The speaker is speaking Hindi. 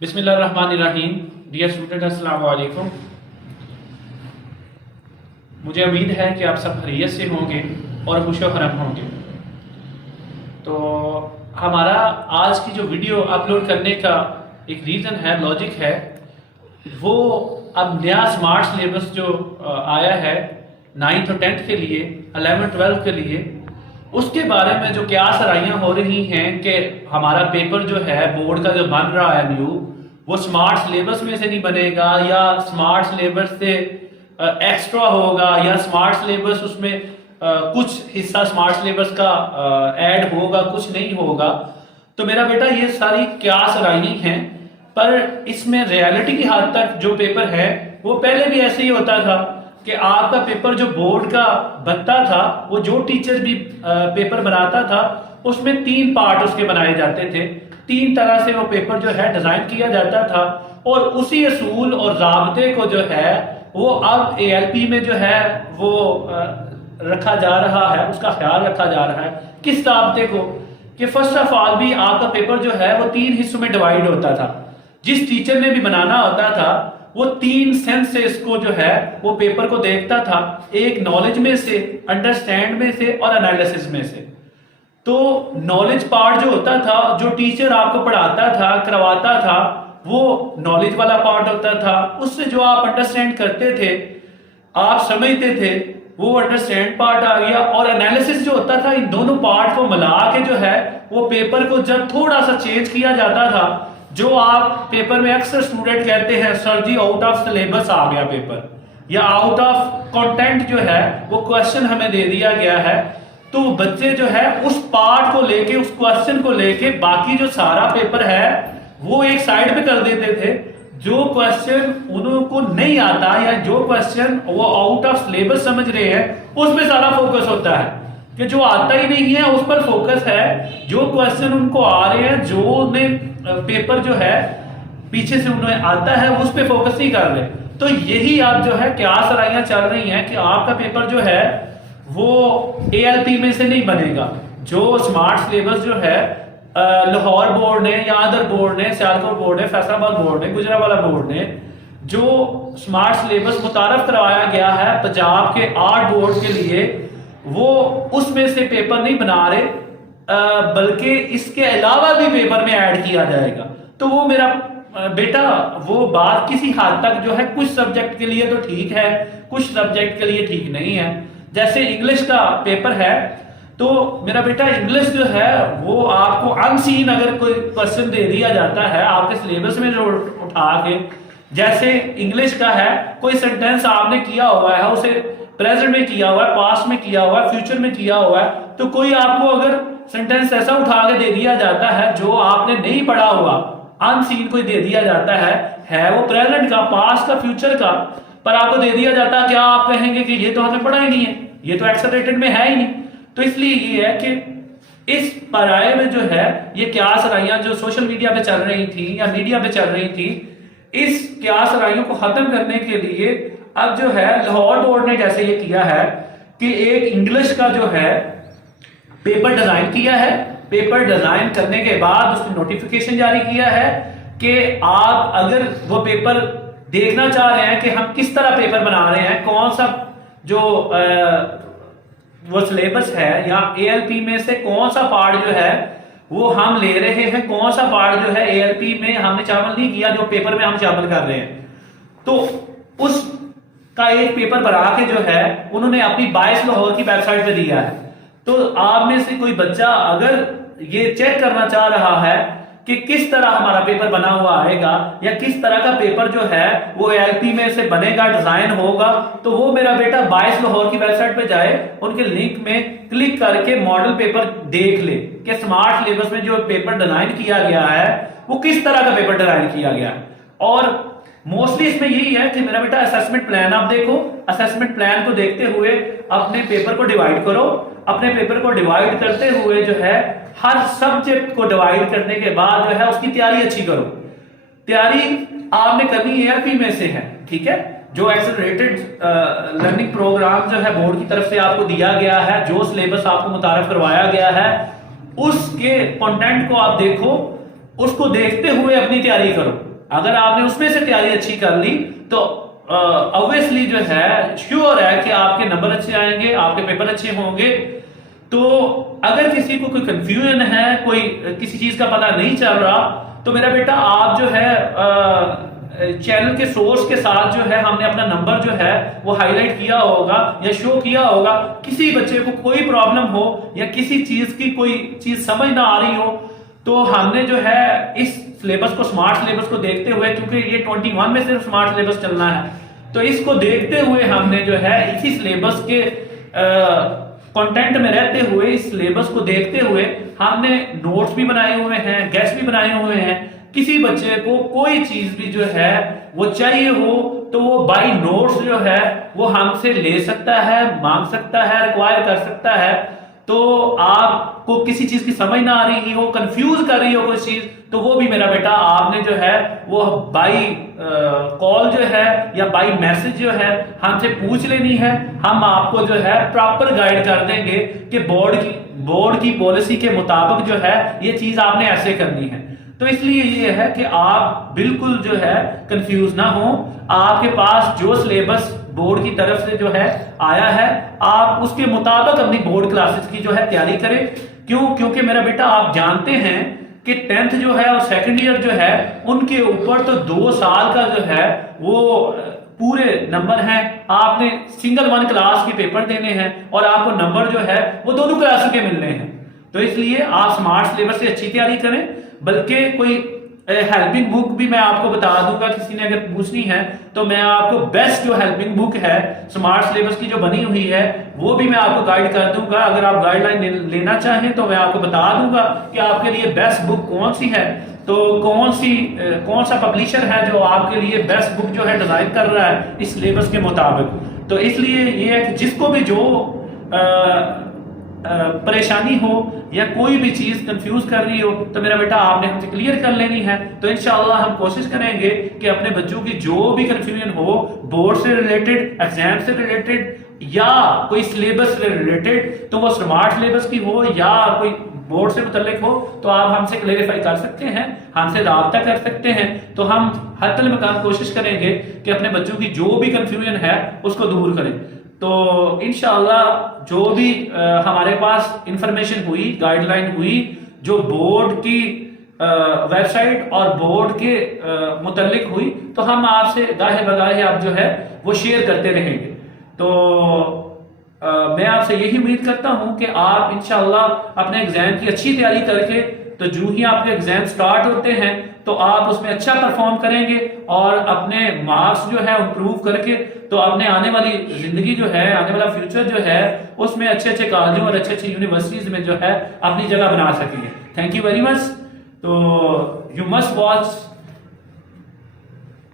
बिस्मिल्लाहिर्रहमानिर्रहीम। डियर स्टूडेंट, अस्सलाम वालेकुम। मुझे उम्मीद है कि आप सब खैरियत से होंगे और खुश खरम होंगे। तो हमारा आज की जो वीडियो अपलोड करने का एक रीज़न है, लॉजिक है, वो अब नया स्मार्ट सिलेबस जो आया है 9th और 10th के लिए, 11th 12th के लिए, उसके बारे में जो क्या सराहियाँ हो रही हैं कि हमारा पेपर जो है बोर्ड का जो बन रहा है न्यू, वो स्मार्ट सिलेबस में से नहीं बनेगा या स्मार्ट सिलेबस से एक्स्ट्रा होगा या स्मार्ट सिलेबस उसमें कुछ हिस्सा स्मार्ट सिलेबस का ऐड होगा, कुछ नहीं होगा। तो मेरा बेटा ये सारी क्या सराही हैं, पर इसमें रियलिटी की हद तक जो पेपर है वो पहले भी ऐसे ही होता था कि आपका पेपर जो बोर्ड का बनता था, वो जो टीचर भी पेपर बनाता था उसमें 3 पार्ट उसके बनाए जाते थे। 3 तरह से वो पेपर जो है डिजाइन किया जाता था और उसी असूल और ज़ाब्ते को जो है वो अब ALP में जो है वो रखा जा रहा है, उसका ख्याल रखा जा रहा है। किस ज़ाब्ते को? कि फर्स्ट ऑफ ऑल भी आपका पेपर जो है वो 3 हिस्सों में डिवाइड होता था। जिस टीचर ने भी बनाना होता था वो 3 सेंस से इसको जो है वो पेपर को देखता था, एक नॉलेज में से, अंडरस्टैंड में से और एनालिसिस में से। तो नॉलेज पार्ट जो होता था, जो टीचर आपको पढ़ाता था, करवाता था, वो नॉलेज वाला पार्ट होता था। उससे जो आप अंडरस्टैंड करते थे, आप समझते थे, वो अंडरस्टैंड पार्ट आ गया। और एनालिसिस जो होता था, इन दोनों पार्ट को मिला के जो है वो पेपर को जब थोड़ा सा चेंज किया जाता था, जो आप पेपर में अक्सर स्टूडेंट कहते हैं sir ji out of syllabus आ गया पेपर, या आउट ऑफ कंटेंट जो है वो क्वेश्चन हमें दे दिया गया है, तो बच्चे जो है उस पार्ट को लेके, उस क्वेश्चन को लेके बाकी जो सारा पेपर है वो एक साइड पे कर देते थे। जो क्वेश्चन उनको नहीं आता या जो क्वेश्चन वो आउट ऑफ सिलेबस समझ रहे हैं उस पर सारा फोकस होता है, कि जो आता ही नहीं है उस पर फोकस है। जो क्वेश्चन उनको आ रहे हैं, जो उन्हें पेपर जो है पीछे से उन्हें आता है, उस पर फोकस नहीं कर रहे। तो यही आप जो है क्या सराहियां चल रही हैं कि आपका पेपर जो है वो ALP में से नहीं बनेगा। जो स्मार्ट सिलेबस जो है लाहौर बोर्ड ने या अदर बोर्ड ने, सियालकोट बोर्ड ने, फैसलाबाद बोर्ड ने, गुजरावाला बोर्ड ने जो स्मार्ट सिलेबस मुतारफ करवाया गया है पंजाब के 8 बोर्ड के लिए, वो उसमें से पेपर नहीं बना रहे, बल्कि इसके अलावा भी पेपर में ऐड किया जाएगा। तो वो मेरा बेटा वो बात किसी हद तक जो है कुछ सब्जेक्ट के लिए तो ठीक है, कुछ सब्जेक्ट के लिए ठीक नहीं है। जैसे इंग्लिश का पेपर है, तो मेरा बेटा इंग्लिश जो है वो आपको अनसीन अगर कोई क्वेश्चन दे दिया जाता है आपके सिलेबस में जो उठा के, जैसे इंग्लिश का है, कोई सेंटेंस आपने किया हुआ है, उसे प्रेजेंट में किया हुआ है, पास्ट में किया हुआ है, फ्यूचर में किया हुआ है, तो कोई आपको अगर सेंटेंस ऐसा उठा के दे दिया जाता है जो आपने नहीं पढ़ा हुआ, अनसीन कोई दे दिया जाता है वो प्रेजेंट का, पास्ट का, फ्यूचर का, पर आपको दे दिया जाता है, क्या आप कहेंगे कि ये तो हमने पढ़ा ही नहीं है, ये तो एक्सेलरेटेड में है ही नहीं। तो इसलिए ये है कि इस पराये में जो है ये क्या सराहियां जो सोशल मीडिया पे चल रही थी या मीडिया पे चल रही थी, इस क्या सराहियों को खत्म करने के लिए अब जो है लाहौर बोर्ड ने जैसे ये किया है कि एक इंग्लिश का जो है पेपर डिजाइन किया है। पेपर डिजाइन करने के बाद उसने नोटिफिकेशन जारी किया है कि आप अगर वो पेपर देखना चाह रहे हैं कि हम किस तरह पेपर बना रहे हैं, कौन सा जो वो सिलेबस है या ALP में से कौन सा पार्ट जो है वो हम ले रहे हैं, कौन सा पार्ट जो है ALP में हमने शामिल नहीं किया जो पेपर में हम शामिल कर रहे हैं, तो उस का एक पेपर बना के जो है उन्होंने अपनी 22 लाहौर की वेबसाइट पे दिया है। तो आप में से कोई बच्चा अगर ये चेक करना चाह रहा है कि किस तरह हमारा पेपर बना हुआ आएगा या किस तरह का पेपर जो है वो ALP में से बनेगा, डिजाइन होगा, तो वो मेरा बेटा 22 लाहौर की वेबसाइट पे जाए, उनके लिंक में क्लिक करके मॉडल पेपर देख ले कि स्मार्ट सिलेबस में जो पेपर डिजाइन किया गया है वो किस तरह का पेपर डिजाइन किया गया है। और मोस्टली इसमें यही है कि मेरा बेटा असेसमेंट प्लान आप देखो, असेसमेंट प्लान को देखते हुए अपने पेपर को डिवाइड करो। अपने पेपर को डिवाइड करते हुए जो है हर सब्जेक्ट को डिवाइड करने के बाद जो है उसकी तैयारी अच्छी करो। तैयारी आपने करनी ALP में से है, ठीक है। जो एक्सेलरेटेड लर्निंग प्रोग्राम जो है बोर्ड की तरफ से आपको दिया गया है, जो सिलेबस आपको मुतारफ करवाया गया है, उसके कंटेंट को आप देखो, उसको देखते हुए अपनी तैयारी करो। अगर आपने उसमें से तैयारी अच्छी कर ली तो ऑब्वियसली जो है श्योर है कि आपके नंबर अच्छे आएंगे, आपके पेपर अच्छे होंगे। तो अगर किसी को कोई कंफ्यूजन है, कोई किसी चीज का पता नहीं चल रहा, तो मेरा बेटा आप जो है चैनल के सोर्स के साथ जो है हमने अपना नंबर जो है वो हाईलाइट किया होगा या शो किया होगा। किसी बच्चे को कोई प्रॉब्लम हो या किसी चीज की कोई चीज समझ ना आ रही हो, तो हमने जो है इस सिलेबस को, स्मार्ट सिलेबस को देखते हुए, क्योंकि ये 21 में सिर्फ स्मार्ट सिलेबस चलना है, तो इसको देखते हुए हमने जो है इसी सिलेबस के कंटेंट में रहते हुए, इस सिलेबस को देखते हुए हमने नोट्स भी बनाए हुए हैं, गेस्ट भी बनाए हुए हैं। किसी बच्चे को कोई चीज भी जो है वो चाहिए हो तो वो बाय नोट्स जो है वो हमसे ले सकता है, मांग सकता है, रिक्वायर कर सकता है। तो आपको किसी चीज की समझ ना आ रही हो, कंफ्यूज कर रही हो कोई चीज, तो वो भी मेरा बेटा आपने जो है वो बाई कॉल जो है या बाई मैसेज जो है हमसे पूछ लेनी है। हम आपको जो है प्रॉपर गाइड कर देंगे कि बोर्ड की पॉलिसी के मुताबिक जो है ये चीज आपने ऐसे करनी है। तो इसलिए ये है कि आप बिल्कुल जो है कंफ्यूज ना हो। आपके पास जो सिलेबस बोर्ड की तरफ से जो है आया है, आप उसके मुताबिक अपनी बोर्ड क्लासेस की जो है तैयारी करें। क्योंकि मेरा बेटा आप जानते हैं कि 10th जो है और सेकंड ईयर जो है उनके ऊपर तो 2 साल का जो है वो पूरे नंबर हैं। आपने सिंगल 1 क्लास के पेपर देने हैं और आपको नंबर जो है वो दोनों क्लासों के मिलने हैं। तो इसलिए आप स्मार्ट सिलेबस से अच्छी तैयारी करें। बल्कि कोई हेल्पिंग बुक भी मैं आपको बता दूंगा, किसी ने अगर पूछनी है तो मैं आपको बेस्ट जो हेल्पिंग बुक है स्मार्ट सिलेबस की जो बनी हुई है वो भी मैं आपको गाइड कर दूंगा। अगर आप गाइडलाइन लेना चाहें तो मैं आपको बता दूंगा कि आपके लिए बेस्ट बुक कौन सी है, तो कौन सा पब्लिशर है जो आपके लिए बेस्ट बुक जो है डिजाइन कर रहा है इस सिलेबस के मुताबिक। तो इसलिए ये है कि जिसको भी जो परेशानी हो या कोई भी चीज कंफ्यूज कर रही हो तो मेरा बेटा आपने हमसे क्लियर कर लेनी है। तो इंशाल्लाह हम कोशिश करेंगे कि अपने बच्चों की जो भी कंफ्यूजन हो, बोर्ड से रिलेटेड, एग्जाम से रिलेटेड या कोई सिलेबस से रिलेटेड, तो वो स्मार्ट सिलेबस की हो या कोई बोर्ड से मुतल्लिक हो, तो आप हमसे क्लेरिफाई कर सकते हैं, हमसे राब्ता कर सकते हैं। तो हम हर मकान कोशिश करेंगे कि अपने बच्चों की जो भी कंफ्यूजन है उसको दूर करें। तो इंशाअल्लाह जो भी हमारे पास इंफॉर्मेशन हुई, गाइडलाइन हुई, जो बोर्ड की वेबसाइट और बोर्ड के मुतल्लिक हुई, तो हम आपसे गाहे बगाहे आप जो है वो शेयर करते रहेंगे। तो मैं आपसे यही उम्मीद करता हूं कि आप इंशाअल्लाह अपने एग्जाम की अच्छी तैयारी करके, तो जो ही आपके एग्जाम स्टार्ट होते हैं तो आप उसमें अच्छा परफॉर्म करेंगे और अपने मार्क्स जो है इंप्रूव करके तो अपने आने वाली जिंदगी जो है, आने वाला फ्यूचर जो है उसमें अच्छे अच्छे कॉलेजों और अच्छे अच्छे यूनिवर्सिटीज में जो है अपनी जगह बना सकेंगे। Thank you very much. तो यू मस्ट वॉच